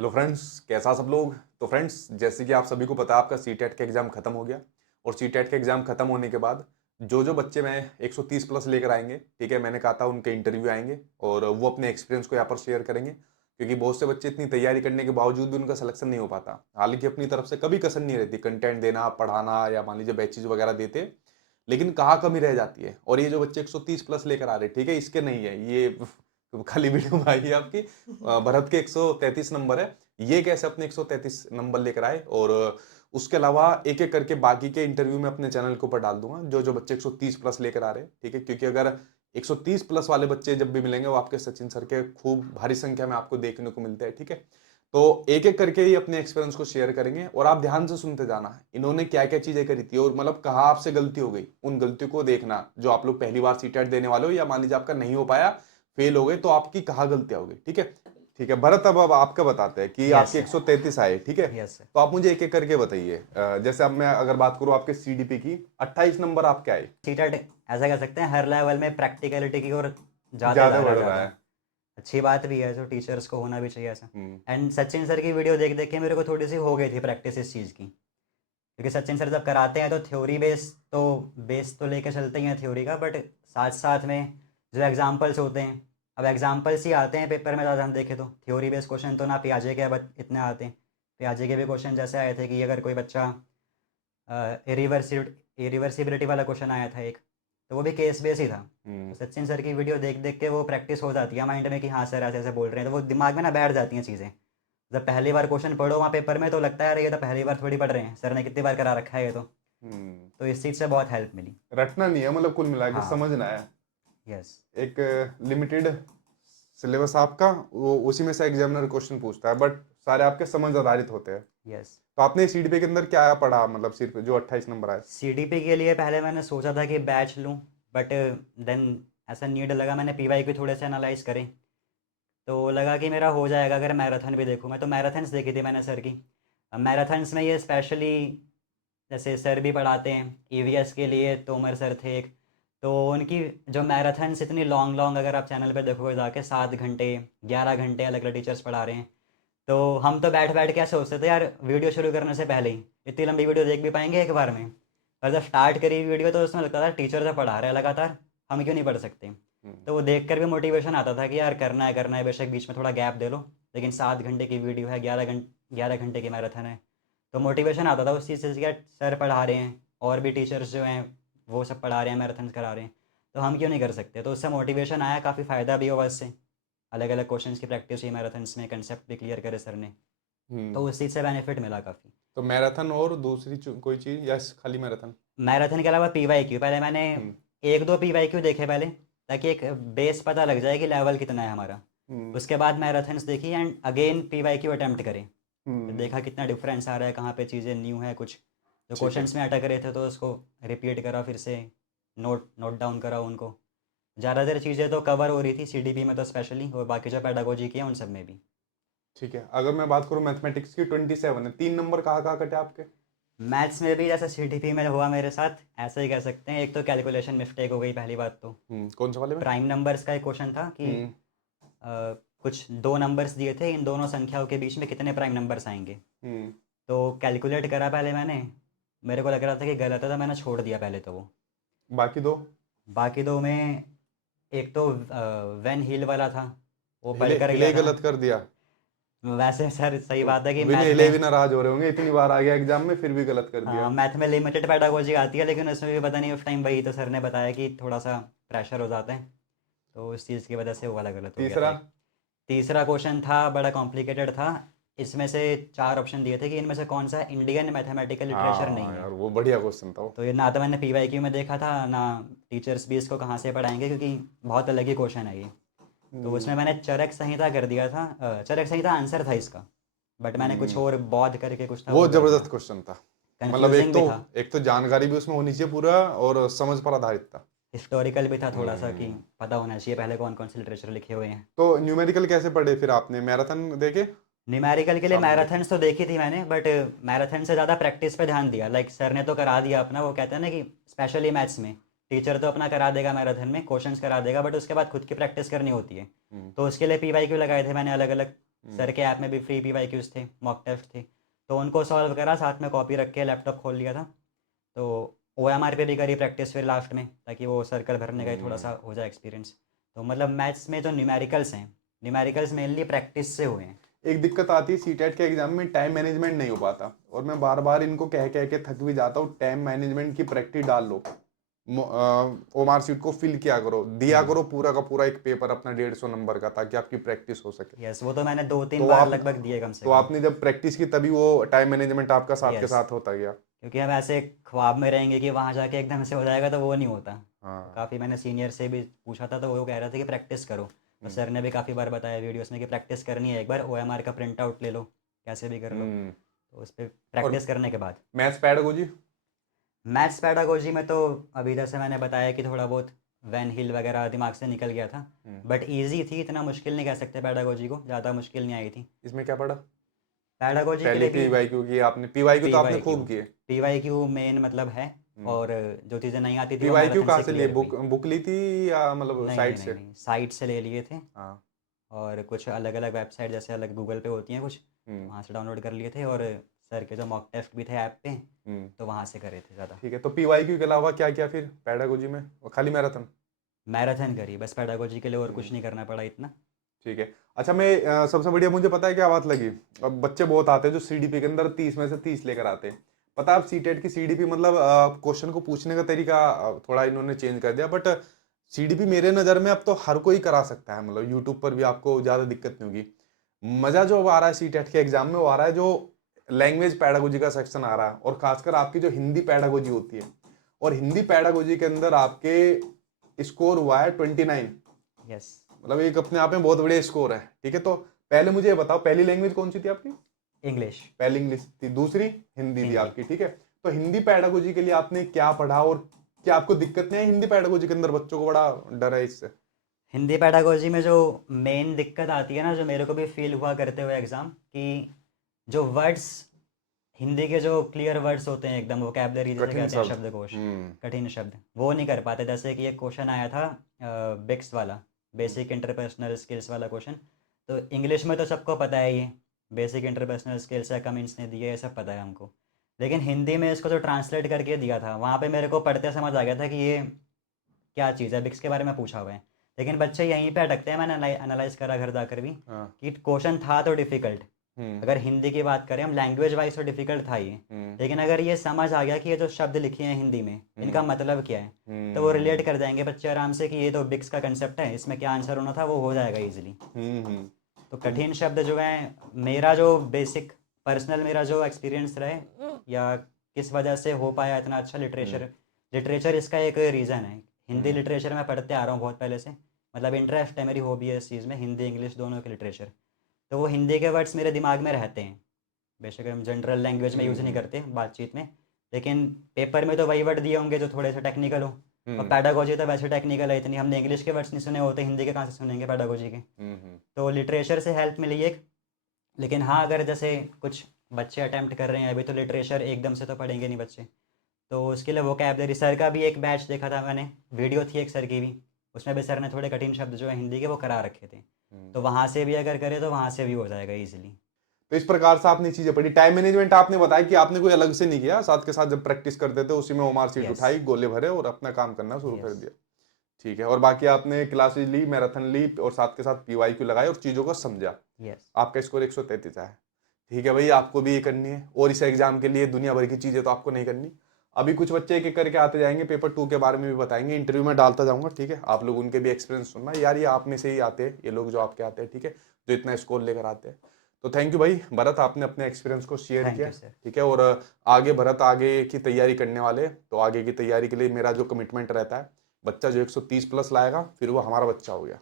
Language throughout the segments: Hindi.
हेलो फ्रेंड्स, कैसा सब लोग। तो फ्रेंड्स, जैसे कि आप सभी को पता है, आपका सीटेट का एग्ज़ाम खत्म हो गया। और सीटेट का एग्ज़ाम खत्म होने के बाद जो जो बच्चे मैं 130 प्लस लेकर आएंगे, ठीक है, मैंने कहा था उनके इंटरव्यू आएंगे और वो अपने एक्सपीरियंस को यहाँ पर शेयर करेंगे, क्योंकि बहुत से बच्चे इतनी तैयारी करने के बावजूद भी उनका सिलेक्शन नहीं हो पाता। हालांकि अपनी तरफ से कभी कसर नहीं रहती, कंटेंट देना, पढ़ाना या मान लीजिए बैचेज वगैरह देते, लेकिन कहाँ कमी रह जाती है। और ये जो बच्चे 130 प्लस लेकर आ रहे हैं, ठीक है, इसके नहीं है ये खाली वीडियो में आई है आपकी। भरत के 133 नंबर है। ये कैसे अपने 133 नंबर लेकर आए। और उसके अलावा एक एक करके बाकी के इंटरव्यू में अपने चैनल के ऊपर डाल दूंगा, जो जो बच्चे 130 प्लस लेकर आ रहे हैं, ठीक है, क्योंकि अगर 130 प्लस वाले बच्चे जब भी मिलेंगे वो आपके सचिन सर के खूब भारी संख्या में आपको देखने को मिलते हैं, ठीक है। तो एक एक करके ही अपने एक्सपीरियंस को शेयर करेंगे और आप ध्यान से सुनते जाना इन्होंने क्या क्या चीजें करी थी और मतलब कहाँ आपसे गलती हो गई, उन गलतियों को देखना। जो आप लोग पहली बार सीटेट देने वाले हो या मान लीजिए आपका नहीं हो पाया, फेल हो गए, तो आपकी कहाँ गलतियां हो गई, ठीक है। ठीक है भरत, अब आपका बताते हैं कि यस आपके सर। 133 आए, ठीक है। Yes sir. तो आप मुझे एक एक करके बताइए। जैसे अब मैं अगर बात करूं आपके सीडीपी की, 28 नंबर आपके आए। सीटेट ऐसा कह सकते हैं हर लेवल में प्रैक्टिकलिटी की ओर जाते ज्यादा जा रहा बढ़ है रहा ज़्यादा। है। अच्छी बात भी है, जो टीचर्स को होना भी चाहिए ऐसा। हम्म। एंड सचिन सर की वीडियो देख देख के मेरे को थोड़ी सी हो गई थी प्रैक्टिस इस चीज़ की, क्योंकि सचिन सर जब कराते हैं तो थ्योरी बेस तो लेके चलते ही हैं थ्योरी का, बट साथ साथ में जो एग्जाम्पल्स होते हैं, अब एग्जाम्पल्स ही आते हैं पेपर में ज़्यादा। हम देखें तो थ्योरी बेस्ड क्वेश्चन तो ना पियाजे के अब इतने आते हैं। पियाजे के भी क्वेश्चन जैसे आए थे कि अगर कोई बच्चा इरिवर्सिबिलिटी वाला क्वेश्चन आया था एक, तो वो भी केस बेस ही था। तो हम्म। सचिन सर की वीडियो देख देख के वो प्रैक्टिस हो जाती है माइंड में कि हाँ सर ऐसे ऐसे बोल रहे हैं, तो वो दिमाग में ना बैठ जाती हैं चीज़ें। जब पहली बार क्वेश्चन पढ़ो वहाँ पेपर में तो लगता है अरे ये तो पहली बार थोड़ी पढ़ रहे हैं, सर ने कितनी बार करा रखा है ये तो। हम्म। तो इस चीज़ से बहुत हेल्प मिली। रटना नहीं है, मतलब कुल मिला के हाँ। समझना है। यस। एक लिमिटेड सिलेबस आपका, वो उसी में से एग्जामिनर क्वेश्चन पूछता है, बट सारे आपके समझ आधारित होते हैं। यस। तो आपने सीडीपी के अंदर क्या पढ़ा, मतलब सिर्फ जो 28 नंबर आए। सीडीपी के लिए पहले मैंने सोचा था कि बैच लूँ, बट देन ऐसा नीड लगा, मैंने पीवाई को थोड़े से एनालाइज करें तो लगा कि मेरा हो जाएगा अगर मैराथन भी देखूँ। मैं तो मैराथन्स देखी थी मैंने सर की। अब मैराथन्स में ये स्पेशली जैसे सर भी पढ़ाते हैं ईवीएस के लिए, तोमर सर थे एक, तो उनकी जो मैराथन्स इतनी लॉन्ग लॉन्ग, अगर आप चैनल पे देखोगे जाके 7 घंटे 11 घंटे अलग अलग टीचर्स पढ़ा रहे हैं। तो हम तो बैठ बैठ के ऐसे सोचते थे यार वीडियो शुरू करने से पहले ही इतनी लंबी वीडियो देख भी पाएंगे एक बार में। और जब स्टार्ट करी वीडियो तो उसमें लगता था टीचर जो पढ़ा रहे हैं लगातार, हम क्यों नहीं पढ़ सकते। हम्म। तो वो देख कर भी मोटिवेशन आता था कि यार करना है, बेशक बीच में थोड़ा गैप दे लो, लेकिन 7 घंटे की वीडियो है, 11 घंटे की मैराथन है। तो मोटिवेशन आता था उस चीज़ से कि यार सर पढ़ा रहे हैं और भी टीचर्स जो हैं वो सब पढ़ा रहे हैं, मैराथन करा रहे हैं, तो हम क्यों नहीं कर सकते। तो उससे मोटिवेशन आया, काफ़ी फ़ायदा भी हुआ इससे। अलग अलग क्वेश्चंस की प्रैक्टिस हुई मैराथन्स में, कंसेप्ट भी क्लियर करे सर ने, तो हम्म। उस चीज़ से बेनिफिट मिला काफ़ी। तो मैराथन और दूसरी कोई चीज या खाली मैराथन। मैराथन के अलावा पीवाई क्यू पहले मैंने हम्म। एक दो पीवाई क्यू देखे पहले, ताकि एक बेस पता लग जाए कि लेवल कितना है हमारा। हम्म। उसके बाद मैराथन्स देखी एंड अगेन पीवाई क्यू अटैम्प्ट करें, तो हम्म। देखा कितना डिफरेंस आ रहा है, कहाँ पे चीज़ें न्यू है कुछ। जो ठीक है। क्वेश्चंस में अटक रहे थे तो उसको रिपीट करा फिर से, नोट नोट डाउन करा उनको। ज़्यादातर चीज़ें तो कवर हो रही थी सीडीपी में तो स्पेशली, और बाकी जो पेडागोजी की है उन सब में भी। ठीक है, अगर मैं बात करूँ मैथमेटिक्स की, 27 है, 3 नंबर कहाँ कहाँ कटे आपके। मैथ्स में भी जैसे सीडीपी में हुआ मेरे साथ, ऐसा ही कह सकते हैं। एक तो कैलकुलेशन मिस्टेक हो गई पहली बात तो। कौन से वाले में। प्राइम नंबर्स का एक क्वेश्चन था कि हम्म। कुछ दो नंबर्स दिए थे, इन दोनों संख्याओं के बीच में कितने प्राइम नंबर्स आएंगे। हम्म। तो कैलकुलेट करा पहले मैंने, मेरे को लग रहा था कि गलत है तो मैंने छोड़ दिया पहले तो वो। बाकी दो। बाकी दो में एक तो वेन हील वाला था, वो हिले पढ़ कर हिले गया ही था। गलत कर दिया। वैसे सर सही तो बात है कि बिना मैथ हिले में, भी नाराज हो रहे होंगे, इतनी बार आ गया एग्जाम में फिर भी गलत कर हाँ दिया। मैथ में लिमिटेड पेडागोजी आती है, लेकिन उसमें भी पता नहीं उस टाइम वही तो सर ने बताया कि थोड़ा सा प्रेशर हो जाता है, तो उस चीज़ की वजह से वो वाला गलत हो गया था तीसरा। एक। तीसरा क्वेश्चन था, बड़ा कॉम्प्लिकेटेड था। इसमें से 4 ऑप्शन दिए थे कि इनमें से कौन सा इंडियन मैथमेटिकल लिटरेचर नहीं हाँ है। यार, वो बढ़िया क्वेश्चन था वो। तो ये ना तो मैंने पीवाईक्यू में देखा था ना, टीचर्स भी इसको कहाँ से पढ़ाएंगे, क्योंकि बहुत अलग ही क्वेश्चन है ये। तो हम्म। उसमें मैंने चरक संहिता कर दिया था, चरक संहिता आंसर था इसका, बट मैंने कुछ हम्म। और बौद्ध करके कुछ था वो वो कर जबरदस्त दिया। क्वेश्चन था। मतलब कंफ्यूजिंग भी था। एक तो जानकारी भी उसमें होनी चाहिए पूरा, और समझ पर आधारित था। हिस्टोरिकल भी था थोड़ा सा, कि हम्म। पता होना चाहिए पहले कौन कौन से लिटरेचर लिखे हुए हैं। तो न्यूमेरिकल कैसे पढ़े फिर आपने, मैराथन देखे। न्यूमेरिकल के लिए सामने देखे। मैराथन्स तो देखी थी मैंने, बट मैराथन से ज़्यादा प्रैक्टिस पे ध्यान दिया। लाइक सर ने तो करा दिया अपना, वो कहते हैं ना कि स्पेशली मैथ्स में टीचर तो अपना करा देगा, मैराथन में क्वेश्चंस करा देगा, बट उसके बाद खुद की प्रैक्टिस करनी होती है। हम्म। तो उसके लिए पीवाईक्यू लगाए थे मैंने अलग अलग। सर के ऐप में भी फ्री PYQs थे, मॉक टेस्ट थे, तो उनको सॉल्व करा, साथ में कॉपी रख के लैपटॉप खोल लिया था। तो OMR पे भी करी प्रैक्टिस फिर लास्ट में, ताकि वो सर्कल भरने का ही थोड़ा सा हो जाए एक्सपीरियंस। तो मतलब मैथ्स में जो न्यूमेरिकल्स हैं, न्यूमेरिकल्स मेनली प्रैक्टिस से हुए हैं। एक दिक्कत आती है सीटेट के एग्जाम में, टाइम मैनेजमेंट नहीं हो पाता, और मैं बार बार इनको कह कह के थक भी जाता हूँ, टाइम मैनेजमेंट की प्रैक्टिस डाल लो। ओमार सीट को फिल किया करो, दिया करो पूरा का पूरा एक पेपर अपना 150 नंबर का, ताकि आपकी प्रैक्टिस हो सके। यस, वो तो मैंने 2-3 तो बार आप लगभग दिए कम से तो कम। आपने जब प्रैक्टिस की तभी वो टाइम मैनेजमेंट आपका साथ के यस, साथ होता गया। क्योंकि हम ऐसे ख्वाब में रहेंगे कि वहाँ जाके एकदम से हो जाएगा, तो वो नहीं होता। तो हाँ। काफ़ी मैंने सीनियर से भी पूछा था, तो वो कह रहे थे कि प्रैक्टिस करो। और सर ने भी काफ़ी बार बताया वीडियोस में कि प्रैक्टिस करनी है, एक बार OMR का प्रिंट आउट ले लो, कैसे भी कर लो, हम्म। तो उस पर और प्रैक्टिस करने के बाद। Maths pedagogy. मैथ्स पैडागोजी में तो अभी जैसे मैंने बताया कि थोड़ा बहुत वैन हिल वगैरह दिमाग से निकल गया था, बट इजी थी, इतना मुश्किल नहीं कह सकते पैडागोजी को, ज़्यादा मुश्किल नहीं आई थी। इसमें क्या पढ़ा? पैडागोजी के पहले लिए भी पीवाईक्यू की आपने, पीवाईक्यू तो आपने PYQ, खूब किए। PYQ मेन मतलब है। और जो चीज़ें नहीं आती थी वो पीवाईक्यू मैराथन कहाँ से से लिए, क्लियर हुई। बुक बुक ली थी या मतलब नहीं नहीं साइट नहीं से? नहीं, साइट से ले लिए थे। हाँ। और कुछ अलग अलग वेबसाइट जैसे अलग गूगल पे होती हैं कुछ, हम्म। वहाँ से डाउनलोड कर लिए थे। और सर के जो मॉक टेस्ट भी थे ऐप पे, हम्म। तो वहाँ से करे थे ज़्यादा। ठीक है, तो पीवाईक्यू के अलावा क्या किया फिर पैडागोजी में, और खाली मैराथन? मैराथन करी बस पैडागोजी के लिए, और हम्म। कुछ नहीं करना पड़ा इतना। ठीक है। अच्छा, मैं सबसे बढ़िया मुझे पता है क्या बात लगी, अब बच्चे बहुत आते हैं जो सीडीपी के अंदर 30 में से 30 लेकर आते हैं। पता है आप सीटेट की सीडीपी मतलब क्वेश्चन को पूछने का तरीका थोड़ा इन्होंने चेंज कर दिया, बट सीडीपी मेरे नज़र में अब तो हर कोई करा सकता है, मतलब यूट्यूब पर भी आपको ज़्यादा दिक्कत नहीं होगी। मज़ा जो अब आ रहा है सीटेट के एग्जाम में, वो आ रहा है जो लैंग्वेज पैडागोजी का सेक्शन आ रहा है, और खासकर आपकी जो हिंदी पैडागोजी होती है, और हिंदी पैडागोजी के अंदर आपके स्कोर हुआ है 29। यस, मतलब एक अपने आप में बहुत बढ़िया स्कोर है। ठीक है, तो पहले मुझे ये बताओ, पहली लैंग्वेज कौन सी थी आपकी? इंग्लिश। पहली इंग्लिश थी, दूसरी हिंदी थी हिंदी। आपकी। ठीक है, तो हिंदी पैडागोजी के लिए आपने क्या पढ़ा, और क्या आपको दिक्कत नहीं है हिंदी पैडागोजी के अंदर? बच्चों को बड़ा डर है इससे। हिंदी पैडागोजी में जो मेन दिक्कत आती है ना, जो मेरे को भी फील हुआ करते हुए एग्ज़ाम, कि जो वर्ड्स, हिंदी के जो क्लियर वर्ड्स होते हैं एकदम, वोकैबलरी जैसे कठिन कहते हैं, शब्द। शब्दकोश, हम्म। कठिन शब्द वो नहीं कर पाते। जैसे कि एक क्वेश्चन आया था बिक्स वाला, बेसिक इंटरपर्सनल स्किल्स वाला क्वेश्चन। तो इंग्लिश में तो सबको पता है ये बेसिक इंटरपर्सनल स्किल्स है, कमेंट्स ने दिए, ये सब पता है हमको। लेकिन हिंदी में इसको जो ट्रांसलेट करके दिया था, वहाँ पे मेरे को पढ़ते समझ आ गया था कि ये क्या चीज़ है, बिक्स के बारे में पूछा हुआ है। लेकिन बच्चे यहीं पे अटकते हैं, मैंने एनालाइज करा घर जाकर भी, हाँ। कि क्वेश्चन था तो डिफ़िकल्ट। हम्म। अगर हिंदी की बात करें हम, लैंग्वेज वाइज तो डिफ़िकल्ट था ये। हम्म। लेकिन अगर ये समझ आ गया कि ये जो शब्द लिखे हैं हिंदी में, इनका मतलब क्या है, तो वो रिलेट हम्म। कर जाएंगे बच्चे आराम से, कि ये तो बिक्स का कंसेप्ट है, इसमें क्या आंसर होना था, वो हो जाएगा ईजिली। तो तो कठिन शब्द जो हैं, मेरा जो बेसिक पर्सनल मेरा जो एक्सपीरियंस रहे, या किस वजह से हो पाया इतना अच्छा लिटरेचर, लिटरेचर इसका एक रीज़न है। हिंदी लिटरेचर मैं पढ़ते आ रहा हूँ बहुत पहले से, मतलब इंटरेस्ट है, मेरी हॉबी है इस चीज़ में, हिंदी इंग्लिश दोनों के लिटरेचर। तो वो हिंदी के वर्ड्स मेरे दिमाग में रहते हैं, बेशक हम जनरल लैंग्वेज में यूज़ नहीं करते बातचीत में, लेकिन पेपर में तो वही वर्ड दिए होंगे जो थोड़े से टेक्निकल हो। और पैडागोजी तो वैसे टेक्निकल है, इतनी हमने इंग्लिश के वर्ड्स नहीं सुने होते, हिंदी के कहाँ से सुनेंगे पैडागोजी के। तो लिटरेचर से हेल्प मिली एक। लेकिन हाँ, अगर जैसे कुछ बच्चे अटैम्प्ट कर रहे हैं अभी, तो लिटरेचर एकदम से तो पढ़ेंगे नहीं बच्चे, तो उसके लिए वोकैबलरी, सर का भी एक बैच देखा था मैंने, वीडियो थी एक सर की भी, उसमें भी सर ने थोड़े कठिन शब्द जो है हिंदी के वो करा रखे थे। तो वहाँ से भी अगर करें तो वहाँ से भी हो जाएगा ईजिली। तो इस प्रकार से आपने चीजें पढ़ी। टाइम मैनेजमेंट आपने बताया कि आपने कोई अलग से नहीं किया, साथ के साथ जब प्रैक्टिस करते थे उसी में ओमार सीट यस। उठाई, गोले भरे और अपना काम करना शुरू कर यस। दिया। ठीक है, और बाकी आपने क्लासेज ली, मैराथन ली, और साथ के साथ पीवाईक्यू लगाए और चीजों को समझा। यस। आपका स्कोर 133 आया। ठीक है भाई, आपको भी ये करनी है, और इस एग्जाम के लिए दुनिया भर की चीजें तो आपको नहीं करनी। अभी कुछ बच्चे एक एक करके आते जाएंगे, पेपर 2 के बारे में भी बताएंगे, इंटरव्यू में डालता जाऊंगा। ठीक है, आप लोग उनके भी एक्सपीरियंस सुनना यार, ये आप में से ही आते हैं ये लोग जो आपके आते हैं, ठीक है, जो इतना स्कोर लेकर आते हैं। तो थैंक यू भाई भरत, आपने अपने एक्सपीरियंस को शेयर थैंक किया। You sir. ठीक है, और आगे भरत आगे की तैयारी करने वाले हैं, तो आगे की तैयारी के लिए मेरा जो कमिटमेंट रहता है, बच्चा जो 130 प्लस लाएगा फिर वो हमारा बच्चा हो गया,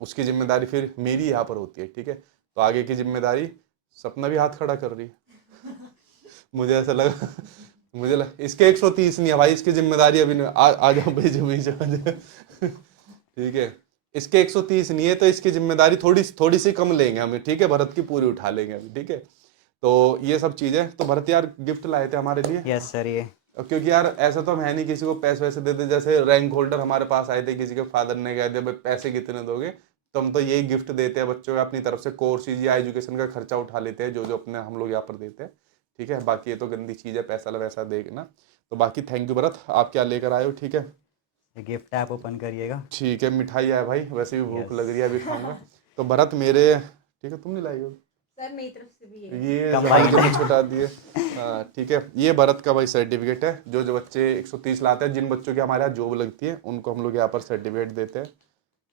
उसकी जिम्मेदारी फिर मेरी यहाँ पर होती है। ठीक है, तो आगे की जिम्मेदारी सपना भी हाथ खड़ा कर रही है। मुझे ऐसा लगा, इसके 130 नहीं है भाई, इसकी जिम्मेदारी अभी नहीं, आ जाओ, भेजो भेजो ठीक है, इसके 130 नहीं है, तो इसकी जिम्मेदारी थोड़ी थोड़ी सी कम लेंगे हमें। ठीक है, भरत की पूरी उठा लेंगे अभी। ठीक है, तो ये सब चीजें, तो भरत यार गिफ्ट लाए थे हमारे लिए। Yes sir. ये क्योंकि यार ऐसा तो हम है नहीं किसी को पैसे वैसे देते, जैसे रैंक होल्डर हमारे पास आए थे, किसी के फादर ने कह दिया भाई पैसे कितने दोगे, तो हम तो यही गिफ्ट देते हैं बच्चों को अपनी तरफ से, कोर्सेज या एजुकेशन का खर्चा उठा लेते हैं जो जो अपने हम लोग यहाँ पर देते हैं, ठीक है। बाकी ये तो गंदी चीज़ है, पैसा वैसा देखना। तो बाकी थैंक यू भरत, आप क्या लेकर आए हो, ठीक है। ये गिफ्ट आप ओपन करिएगा। ठीक है, मिठाई है भाई, वैसे भी भूख लग रही है, अभी यस। खाऊंगा। तो भरत मेरे, ठीक है, तुम नहीं लाई हो सर मेरी तरफ से भी है। ये कंबाइंड हल्के में छुटा दिए। ठीक है, ये भरत का भाई सर्टिफिकेट है, जो जो बच्चे 130 लाते हैं, जिन बच्चों की हमारे यहाँ जॉब लगती है उनको हम लोग यहाँ पर सर्टिफिकेट देते हैं,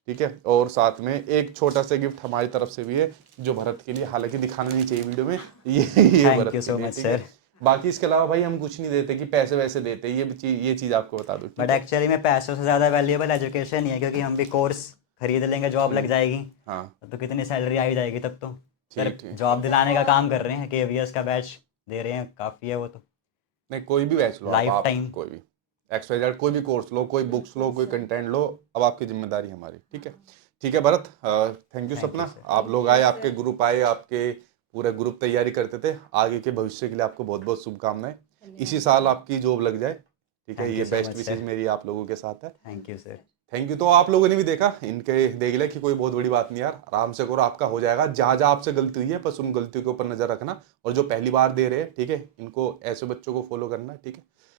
ठीक है। और साथ में एक छोटा सा गिफ्ट हमारी तरफ से भी है, जो भरत के लिए, हालांकि दिखाना नहीं चाहिए वीडियो में, ये थैंक भरत यू के सो लिए, मच ठीक है। सर। बाकी इसके अलावा भाई हम कुछ नहीं देते कि पैसे वैसे देते, ये चीज़ आपको बता दूं, ठीक बट है। एक्चुअली में पैसों से ज़्यादा वैल्यूएबल एजुकेशन ही है, क्योंकि हम भी कोर्स खरीद लेंगे, जॉब लग जाएगी हाँ तो कितनी सैलरी आ ही जाएगी तब तो। सर ठीक ठीक। जॉब दिलाने का काम कर रहे हैं, KVS का बैच दे रहे हैं, काफ़ी है वो तो। नहीं, कोई भी बैच लो लाइफ आप टाइम। कोई भी XYZ कोई भी कोर्स लो, कोई बुक्स लो, कोई कंटेंट लो, अब आपकी जिम्मेदारी हमारी, ठीक है। ठीक है भरत, थैंक यू थैंक सपना, यू सर। आप लोग आए, आपके ग्रुप आए, आपके पूरे ग्रुप तैयारी करते थे, आगे के भविष्य के लिए आपको बहुत बहुत शुभकामनाएं, इसी साल आपकी जॉब लग जाए, ठीक है। थैंक ये यू सो बेस्ट मच विशेष सर। मेरी आप लोगों के साथ है। Thank you sir. Thank you. तो आप लोगों ने भी देखा, इनके देख लिया कि कोई बहुत बड़ी बात नहीं यार, आराम से करो, आपका हो जाएगा। जहाँ जहाँ आपसे गलती हुई है बस उन गलतियों के ऊपर नजर रखना, और जो पहली बार दे रहे हैं, ठीक है, इनको ऐसे बच्चों को फॉलो करना, ठीक है।